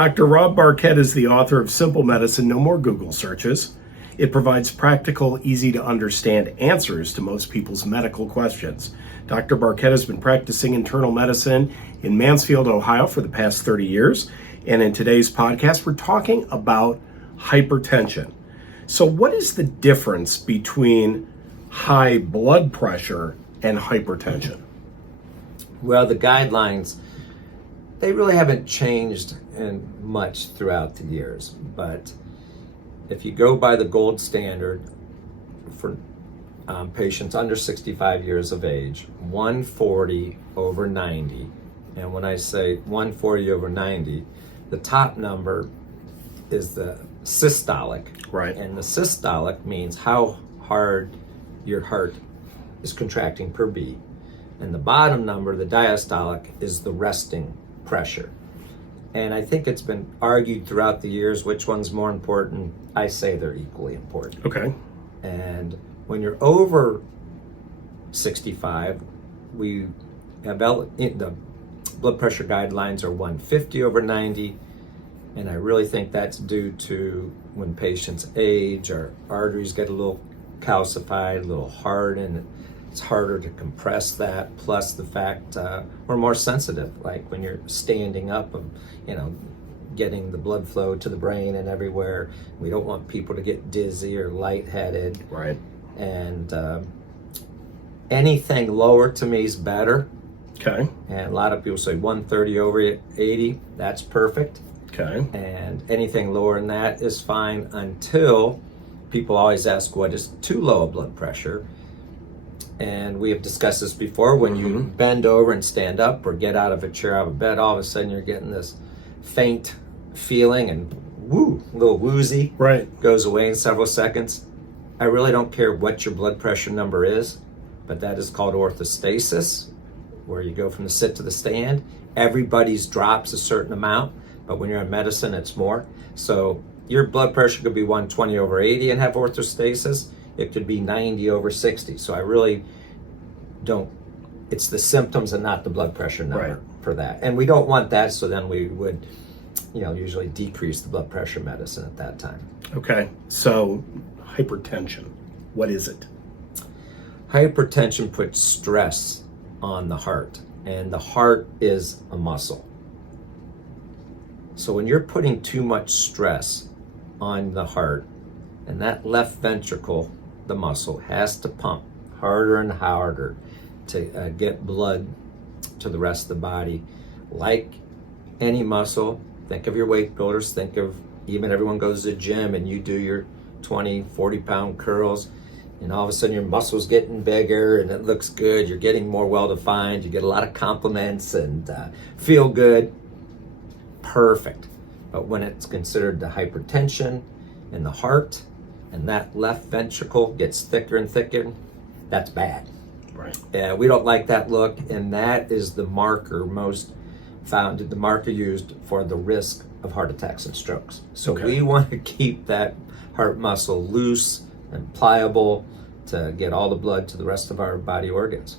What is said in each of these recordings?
Dr. Rob Barkett is the author of Simple Medicine, No More Google Searches. It provides practical, easy to understand answers to most people's medical questions. Dr. Barkett has been practicing internal medicine in Mansfield, Ohio for the past 30 years. And in today's podcast, we're talking about hypertension. So what is the difference between high blood pressure and hypertension? Well, the guidelines, they really haven't changed in much throughout the years. But if you go by the gold standard for patients under 65 years of age, 140 over 90. And when I say 140 over 90, the top number is the systolic. Right. And the systolic means how hard your heart is contracting per beat. And the bottom number, the diastolic, is the resting pressure. And I think it's been argued throughout the years which one's more important. I say they're equally important. Okay. And when you're over 65, we have the blood pressure guidelines are 150 over 90. And I really think that's due to when patients age, our arteries get a little calcified, a little hardened. It's harder to compress that. Plus the fact we're more sensitive, like when you're standing up, getting the blood flow to the brain and everywhere. We don't want people to get dizzy or lightheaded. Right. And anything lower to me is better. Okay. And a lot of people say 130 over 80, that's perfect. Okay. And anything lower than that is fine until people always ask what is too low a blood pressure. And we have discussed this before. When you bend over and stand up or get out of a chair, out of a bed, all of a sudden you're getting this faint feeling and a little woozy. Right. Goes away in several seconds. I really don't care what your blood pressure number is, but that is called orthostasis, where you go from the sit to the stand. Everybody's drops a certain amount, but when you're in medicine, it's more. So your blood pressure could be 120 over 80 and have orthostasis. It could be 90 over 60. So I really don't, it's the symptoms and not the blood pressure number for that. And we don't want that, so then we would, usually decrease the blood pressure medicine at that time. Okay. So hypertension, what is it? Hypertension puts stress on the heart, and the heart is a muscle. So when you're putting too much stress on the heart, and that left ventricle, the muscle, has to pump harder and harder to get blood to the rest of the body. Like any muscle, think of your weight builders, think of even everyone goes to the gym and you do your 20, 40 pound curls, and all of a sudden your muscles getting bigger and it looks good, you're getting more well-defined, you get a lot of compliments and feel good. Perfect. But when it's considered the hypertension in the heart, and that left ventricle gets thicker and thicker, that's bad. Right. We don't like that look, and that is the marker the marker used for the risk of heart attacks and strokes. So we want to keep that heart muscle loose and pliable to get all the blood to the rest of our body organs.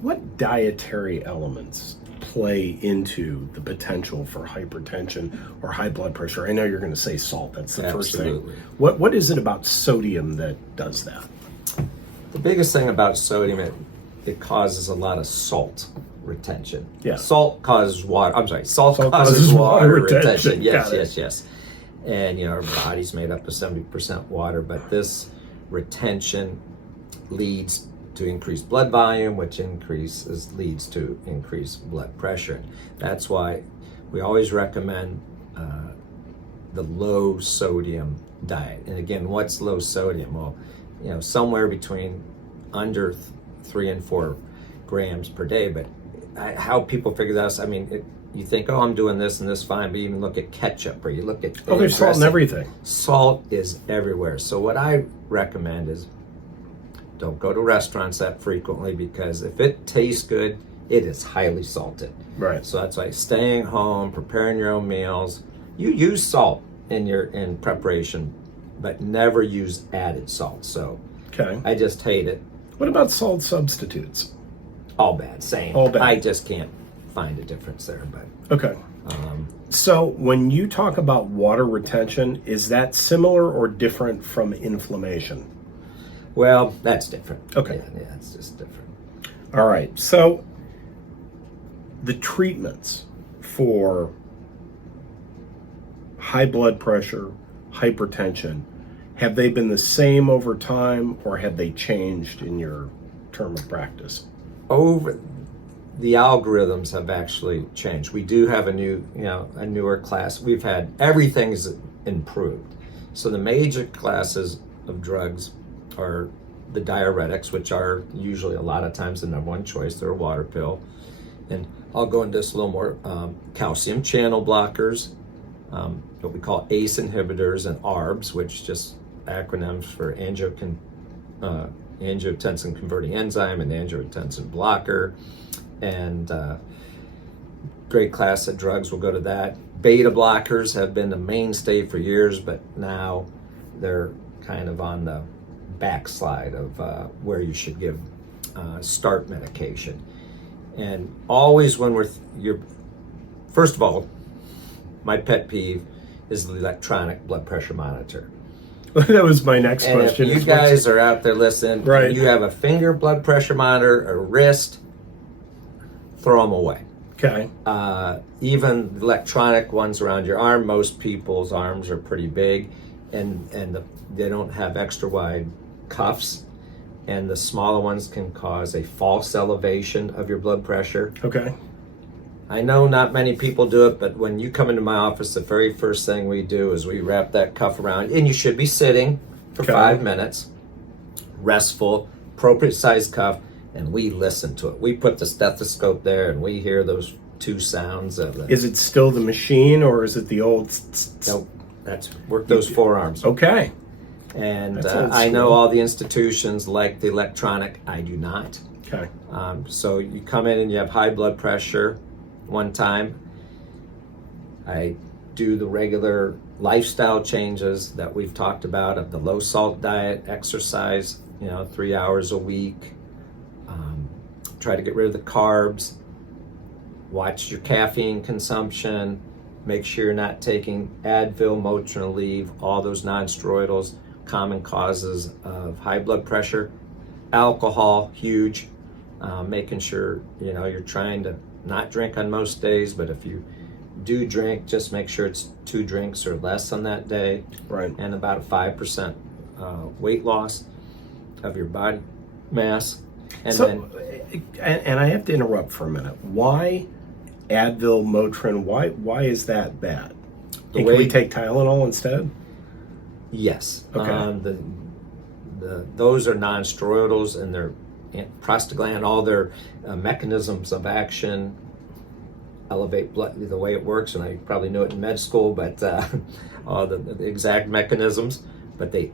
What dietary elements play into the potential for hypertension or high blood pressure? I know you're going to say salt. That's the first thing. What is it about sodium that does that? The biggest thing about sodium, it causes a lot of salt retention. Yeah. Salt causes water. I'm sorry. Salt causes water retention. Yes. And our body's made up of 70% water, but this retention leads to increased blood volume, which leads to increased blood pressure. That's why we always recommend the low sodium diet. And again, what's low sodium? Well, somewhere between under 3 and 4 grams per day. But how people figure that out, you think, I'm doing this and this fine, but even look at ketchup, or you look at there's salt in everything. Salt is everywhere. So what I recommend is don't go to restaurants that frequently, because if it tastes good, it is highly salted. Right. So that's why staying home, preparing your own meals. You use salt in preparation, but never use added salt. So I just hate it. What about salt substitutes? All bad, same. All bad. I just can't find a difference there. But Okay. So when you talk about water retention, is that similar or different from inflammation? well, that's different. Okay. Yeah, it's just different. All right. So the treatments for high blood pressure, hypertension, have they been the same over time, or have they changed in your term of practice? Over the algorithms have actually changed. We do have a newer class. We've had everything's improved. So the major classes of drugs are the diuretics, which are usually a lot of times the number one choice. They're a water pill. And I'll go into this a little more. Calcium channel blockers, what we call ACE inhibitors, and ARBs, which just acronyms for angiotensin converting enzyme and angiotensin blocker. And great class of drugs, we'll go to that. Beta blockers have been the mainstay for years, but now they're kind of on the backslide of where you should give start medication. And always when first of all, my pet peeve is the electronic blood pressure monitor. That was my next And question. if you guys are out there listening, Right. you have a finger blood pressure monitor, a wrist, throw them away. Okay. Even electronic ones around your arm, most people's arms are pretty big, and they don't have extra wide cuffs, and the smaller ones can cause a false elevation of your blood pressure. Okay. I know not many people do it, but when you come into my office, the very first thing we do is we wrap that cuff around, and you should be sitting for Okay. 5 minutes, restful, appropriate size cuff, and we listen to it. We put the stethoscope there, and we hear those two sounds of it. Is it still the machine, or is it the old? Nope, that's work those forearms. Okay. And That's old I know school. all the institutions like the electronic. I do not. Okay. So you come in and you have high blood pressure. One time, I do the regular lifestyle changes that we've talked about of the low salt diet, exercise, 3 hours a week. Try to get rid of the carbs. Watch your caffeine consumption. Make sure you're not taking Advil, Motrin, Aleve, all those non-steroidals, common causes of high blood pressure. Alcohol, huge. Making sure you're trying to not drink on most days, but if you do drink, just make sure it's 2 drinks or less on that day. Right. And about a 5% weight loss of your body mass. And I have to interrupt for a minute. Why Advil, Motrin? Why is that bad? And can we take Tylenol instead? Yes. Okay. Those are non-steroidals, and they're prostaglandin, all their mechanisms of action elevate blood. The way it works, and I probably knew it in med school, but all the exact mechanisms, but they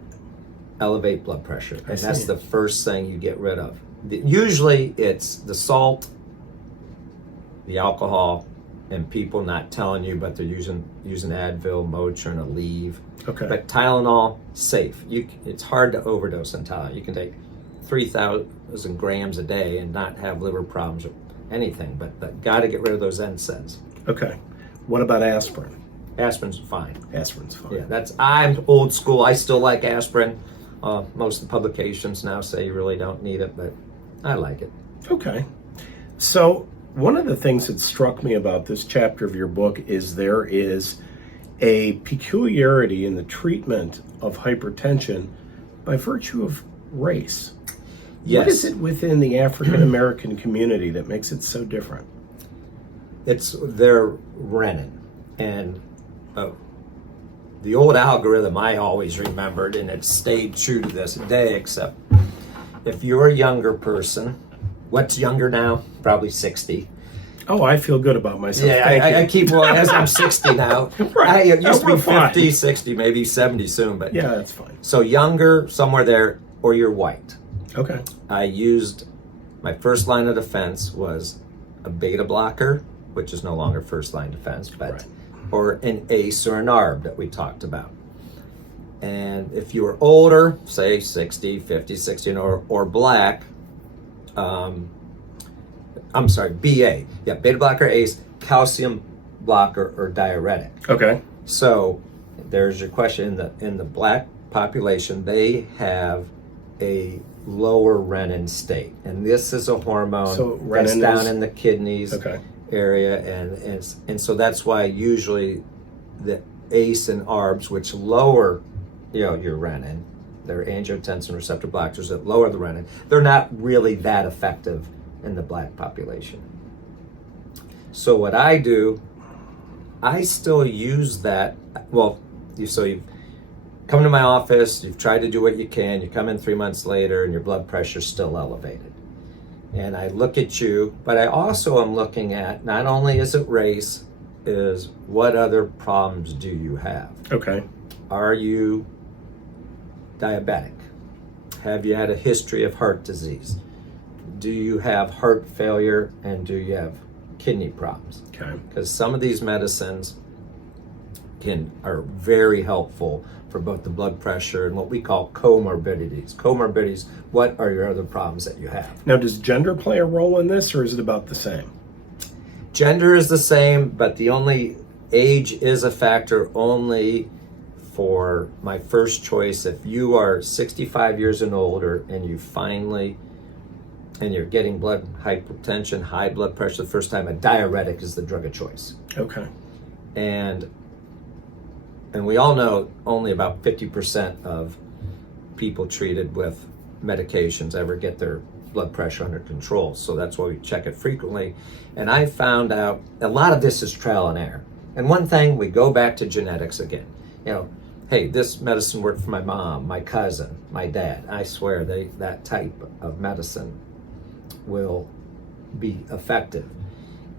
elevate blood pressure, and that's the first thing you get rid of. Usually it's the salt, the alcohol, and people not telling you, but they're using Advil, Motrin, Aleve. Okay. But Tylenol, safe. It's hard to overdose on Tylenol. You can take 3,000 grams a day and not have liver problems or anything, but got to get rid of those NSAIDs. Okay. What about aspirin? Aspirin's fine. Aspirin's fine. Yeah, I'm old school. I still like aspirin. Most of the publications now say you really don't need it, but I like it. Okay. So one of the things that struck me about this chapter of your book is there is a peculiarity in the treatment of hypertension by virtue of race. Yes. What is it within the African American community that makes it so different? They're Renin, and the old algorithm I always remembered, and it stayed true to this day, except if you're a younger person, what's younger now? Probably 60. Oh, I feel good about myself. Yeah, Thank you. I keep, as I'm 60 now. Right. It used to we're be fine. 50, 60, maybe 70 soon, but Yeah, that's fine. so younger, somewhere there, or you're white. Okay. I used, my first line of defense was a beta blocker, which is no longer first line defense, but Right. or an ACE or an ARB that we talked about. And if you were older, say 60, 50, 60, or black, I'm sorry, BA. Yeah, beta blocker, ACE, calcium blocker, or diuretic. Okay. So there's your question. In the black population, they have a lower renin state, and this is a hormone So that's renin down is- in the kidneys Okay. area, and so that's why usually the ACE and ARBs, which lower your renin, they're angiotensin receptor blockers that lower the renin. They're not really that effective in the black population. So what I do, I still use that. Well, you've come to my office, you've tried to do what you can, you come in 3 months later and your blood pressure's still elevated. And I look at you, but I also am looking at, not only is it race, is what other problems do you have? Okay. Are you diabetic? Have you had a history of heart disease? Do you have heart failure, and do you have kidney problems? Okay. Because some of these medicines are very helpful for both the blood pressure and what we call comorbidities. Comorbidities, what are your other problems that you have? Now, does gender play a role in this, or is it about the same? Gender is the same, but the only age is a factor only for my first choice. If you are 65 years and older and you're getting blood hypertension, high blood pressure the first time, a diuretic is the drug of choice. Okay. And we all know only about 50% of people treated with medications ever get their blood pressure under control. So that's why we check it frequently. And I found out a lot of this is trial and error. And one thing, we go back to genetics again. Hey, this medicine worked for my mom, my cousin, my dad. I swear that type of medicine will be effective.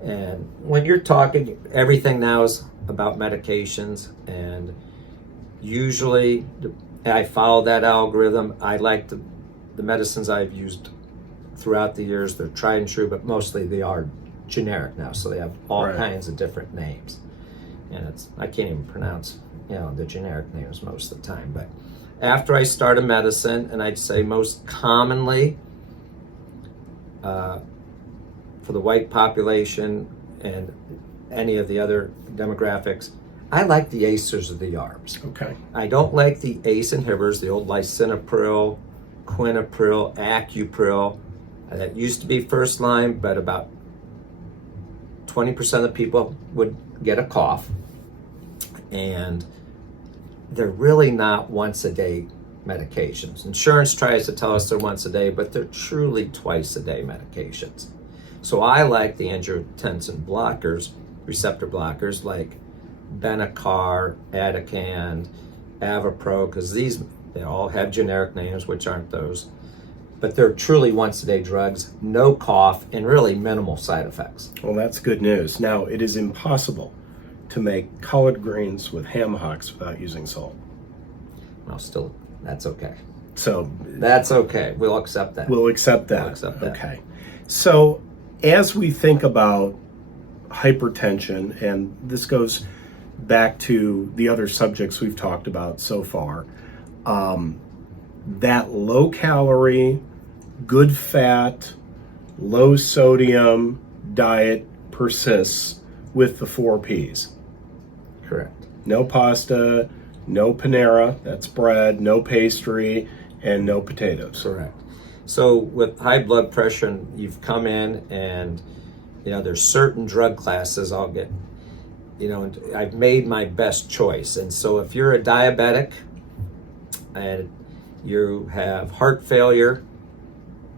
And when you're talking, everything now is about medications, and usually I follow that algorithm. I like the medicines I've used throughout the years. They're tried and true, but mostly they are generic now, so they have all Right. kinds of different names. And I can't even pronounce the generic names most of the time. But after I start a medicine, and I'd say most commonly for the white population and any of the other demographics, I like the ACEs or the ARBs. Okay. I don't like the ACE inhibitors, the old lisinopril, quinapril, acupril. That used to be first line, but about 20% of people would get a cough. And they're really not once a day medications. Insurance tries to tell us they're once a day, but they're truly twice a day medications. So I like the angiotensin blockers, receptor blockers like Benicar, Atacand, Avapro, because they all have generic names, which aren't those. But they're truly once a day drugs, no cough, and really minimal side effects. Well, that's good news. Now, it is impossible to make collard greens with ham hocks without using salt. Well, still, that's okay. So That's okay. We'll accept that. we'll accept that. We'll accept that. Okay. So as we think about hypertension, and this goes back to the other subjects we've talked about so far, that low calorie, good fat, low sodium diet persists with the 4 Ps. Correct. No pasta, no Panera, that's bread, no pastry, and no potatoes. Correct. So with high blood pressure, and you've come in and, there's certain drug classes I'll get, and I've made my best choice. And so if you're a diabetic and you have heart failure,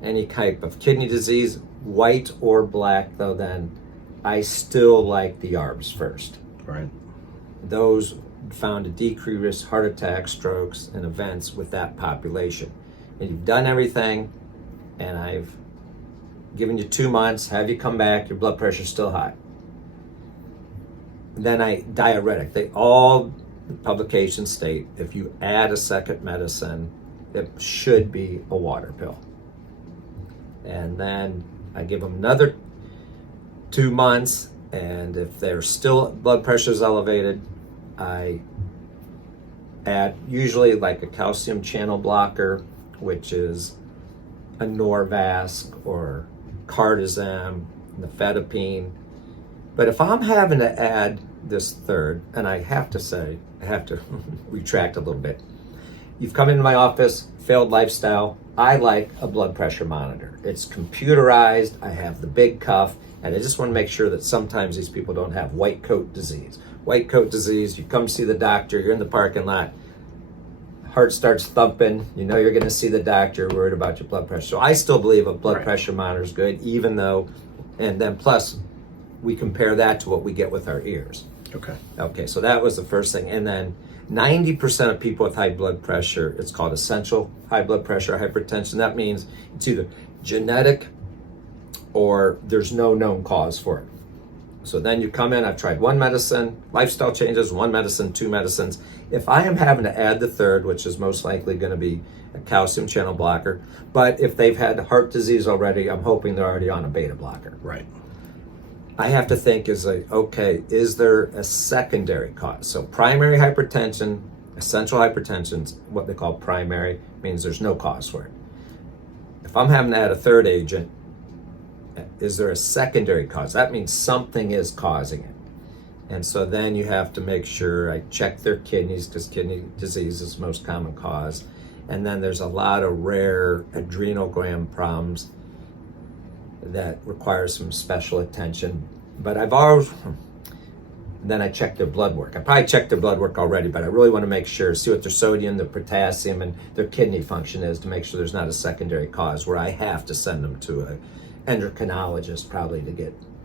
any type of kidney disease, white or black, though, then I still like the ARBs first. Right. Those found to decrease heart attacks, strokes, and events with that population. And you've done everything, and I've given you 2 months, have you come back, your blood pressure's still high. Then diuretic. The publications state if you add a second medicine, it should be a water pill. And then I give them another 2 months, and if their still blood pressure is elevated, I add usually like a calcium channel blocker, which is a Norvasc or Cardizem nifedipine. But if I'm having to add this third, and I have to retract a little bit. You've come into my office, failed lifestyle. I like a blood pressure monitor. It's computerized. I have the big cuff, and I just want to make sure that sometimes these people don't have white coat disease. White coat disease, you come see the doctor, you're in the parking lot, heart starts thumping, you know you're going to see the doctor, you're worried about your blood pressure. So I still believe a blood pressure monitor is good, even though, and then plus, we compare that to what we get with our ears. Okay, so that was the first thing. And then 90% of people with high blood pressure, it's called essential high blood pressure, hypertension. That means it's either genetic or there's no known cause for it. So then you come in, I've tried one medicine, lifestyle changes, one medicine, two medicines. If I am having to add the third, which is most likely going to be a calcium channel blocker, but if they've had heart disease already, I'm hoping they're already on a beta blocker. Right. I have to think okay, is there a secondary cause? So primary hypertension, essential hypertension, what they call primary, means there's no cause for it. If I'm having to add a third agent, is there a secondary cause? That means something is causing it. And so then you have to make sure I check their kidneys, because kidney disease is the most common cause. And then there's a lot of rare adrenal gland problems that require some special attention. But then I check their blood work. I probably checked their blood work already, but I really want to make sure, see what their sodium, their potassium, and their kidney function is to make sure there's not a secondary cause where I have to send them to an endocrinologist probably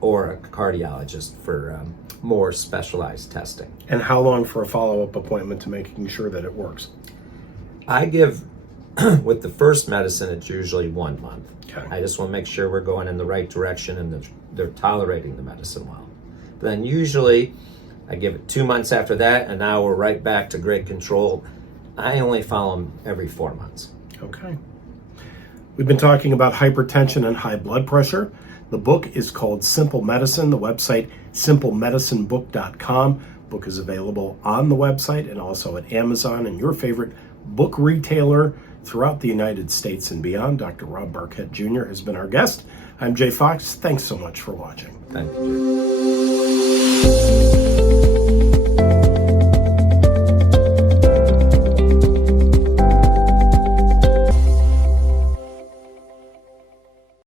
or a cardiologist for more specialized testing. And how long for a follow-up appointment to making sure that it works? I give, with the first medicine, it's usually 1 month. Okay. I just want to make sure we're going in the right direction and they're tolerating the medicine well. But then usually I give it 2 months after that, and now we're right back to great control. I only follow them every 4 months. Okay. We've been talking about hypertension and high blood pressure. The book is called Simple Medicine. The website, simplemedicinebook.com. Book is available on the website and also at Amazon and your favorite book retailer throughout the United States and beyond. Dr. Rob Barkett Jr. has been our guest. I'm Jay Fox. Thanks so much for watching. Thank you.